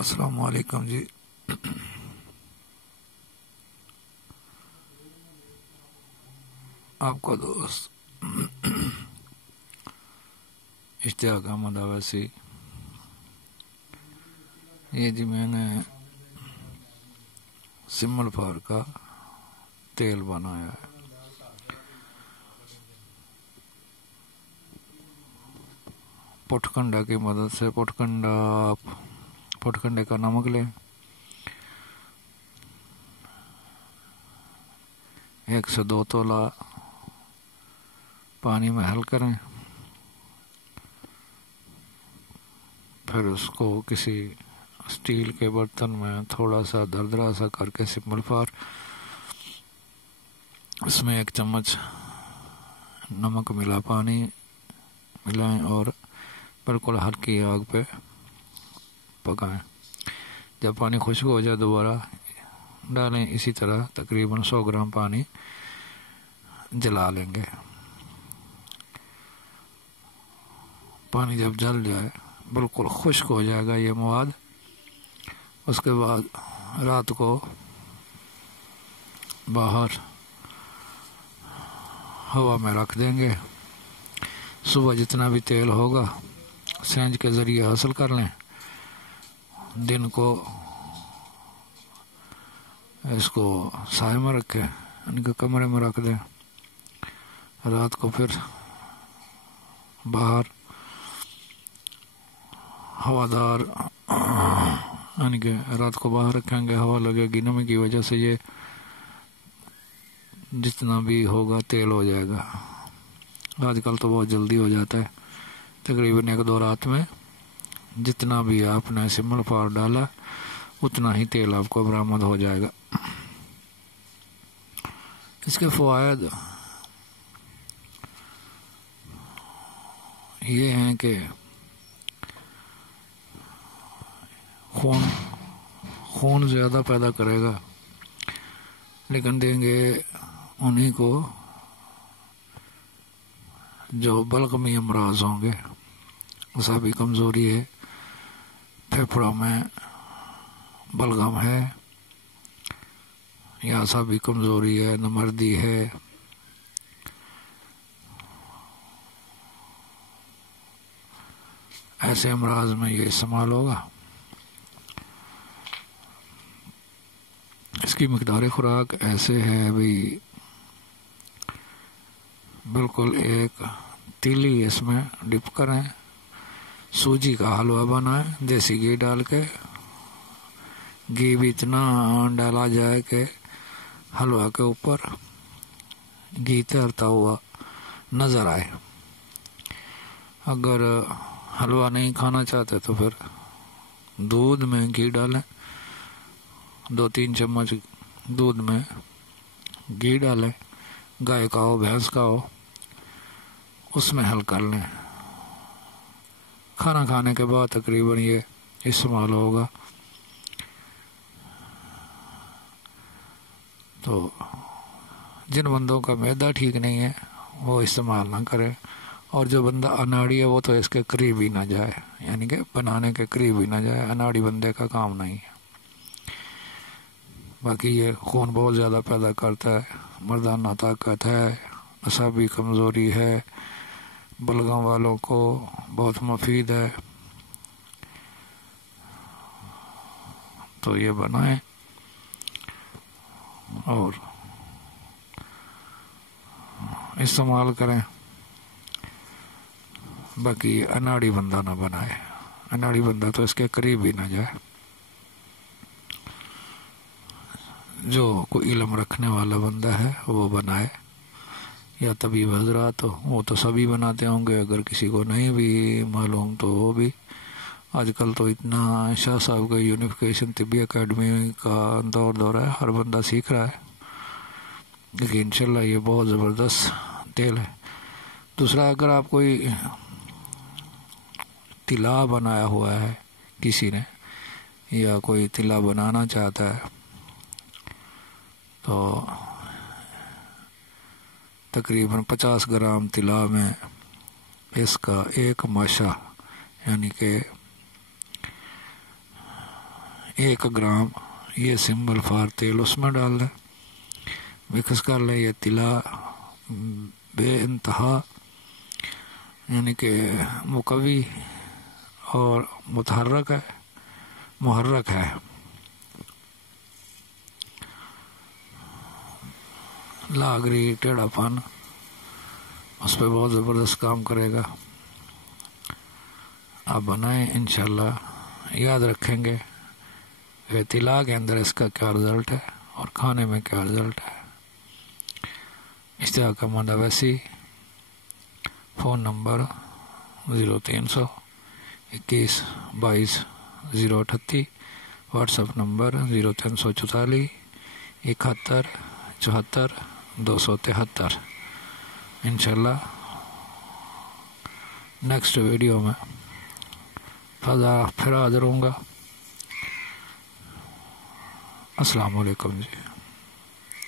अस्सलाम वालेकुम जी। आपका दोस्त इश्तियाक अहमद अवैसी। ये जी मैंने सिमल फार का तेल बनाया है। पुटकंडा की मदद से पुटकंडे का नमक लें, 1 से 2 तोला पानी में हल करें, फिर उसको किसी स्टील के बर्तन में थोड़ा सा दरदरा सा करके सिमल फार, उसमें 1 चम्मच नमक मिला पानी मिलाएं और बिल्कुल हल्की आग पे पकाएं। जब पानी खुश्क हो जाए दोबारा डालें। इसी तरह तकरीबन 100 ग्राम पानी जला लेंगे। पानी जब जल जाए बिल्कुल खुश्क हो जाएगा ये मवाद। उसके बाद रात को बाहर हवा में रख देंगे। सुबह जितना भी तेल होगा सेंच के ज़रिए हासिल कर लें। दिन को इसको साए में रखें, इनके कमरे में रख दें। रात को फिर बाहर हवादार यानी कि रात को बाहर रखेंगे, हवा लगेगी, नमी की वजह से ये जितना भी होगा तेल हो जाएगा। आजकल तो बहुत जल्दी हो जाता है, तकरीबन 1-2 रात में जितना भी आपने सिमल फार डाला उतना ही तेल आपको बरामद हो जाएगा। इसके फ़वायद ये हैं कि खून ज़्यादा पैदा करेगा, लेकिन देंगे उन्हीं को जो बलगमी अमराज होंगे। असाबी कमज़ोरी है, फेफड़ों में बलगम है, या असाबी कमज़ोरी है, नमर्दी है, ऐसे अमराज में ये इस्तेमाल होगा। इसकी मिकदार खुराक ऐसे है भाई, बिल्कुल 1 तीली इसमें डिप करें, सूजी का हलवा बनाएं देसी घी डाल के। घी भी इतना डाला जाए कि हलवा के ऊपर घी तैरता हुआ नज़र आए। अगर हलवा नहीं खाना चाहते तो फिर दूध में घी डालें, 2-3 चम्मच दूध में घी डालें, गाय का हो भैंस का हो, उसमें हल कर लें। खाना खाने के बाद तकरीबन ये इस्तेमाल होगा। तो जिन बंदों का मैदा ठीक नहीं है वो इस्तेमाल ना करें, और जो बंदा अनाड़ी है वो तो इसके करीब ही ना जाए, यानी कि बनाने के करीब ही ना जाए। अनाड़ी बंदे का काम नहीं है। बाकी ये खून बहुत ज़्यादा पैदा करता है, मर्दाना ताकत है, असाबी कमज़ोरी है, बलगम वालों को बहुत मुफीद है। तो ये बनाएं और इस्तेमाल करें। बाकी अनाड़ी बंदा ना बनाए, अनाड़ी बंदा तो इसके करीब ही ना जाए। जो कोई इल्म रखने वाला बंदा है वो बनाए, या तबीब हजरात वो तो सभी बनाते होंगे। अगर किसी को नहीं भी मालूम तो वो भी। आजकल तो इतना शाह साहब का यूनिफिकेशन तिब्बी अकेडमी का दौर है, हर बंदा सीख रहा है। लेकिन इंशाल्लाह ये बहुत ज़बरदस्त तेल है। दूसरा, अगर आप कोई तिला बनाया हुआ है किसी ने, या कोई तिला बनाना चाहता है, तो तकरीबन 50 ग्राम तिला में इसका 1 माशा यानी कि 1 ग्राम ये सिंबल फार तेल उसमें डाल दें, मिक्स कर लें। ये तिला बेइंतहा यानी कि मुकवी और मुहर्रक है। लागरी टेढ़ापन उस पर बहुत ज़बरदस्त काम करेगा। आप बनाएं, इंशाल्लाह याद रखेंगे कि तिला के अंदर इसका क्या रिज़ल्ट है और खाने में क्या रिज़ल्ट है। Ishtiaq Ahmed Owaisi, phone number 0300 21 22 038, WhatsApp number 0344 71 74 273। इंशाल्लाह नेक्स्ट वीडियो में फिर हाज़िर होऊंगा। अस्सलाम वालेकुम जी।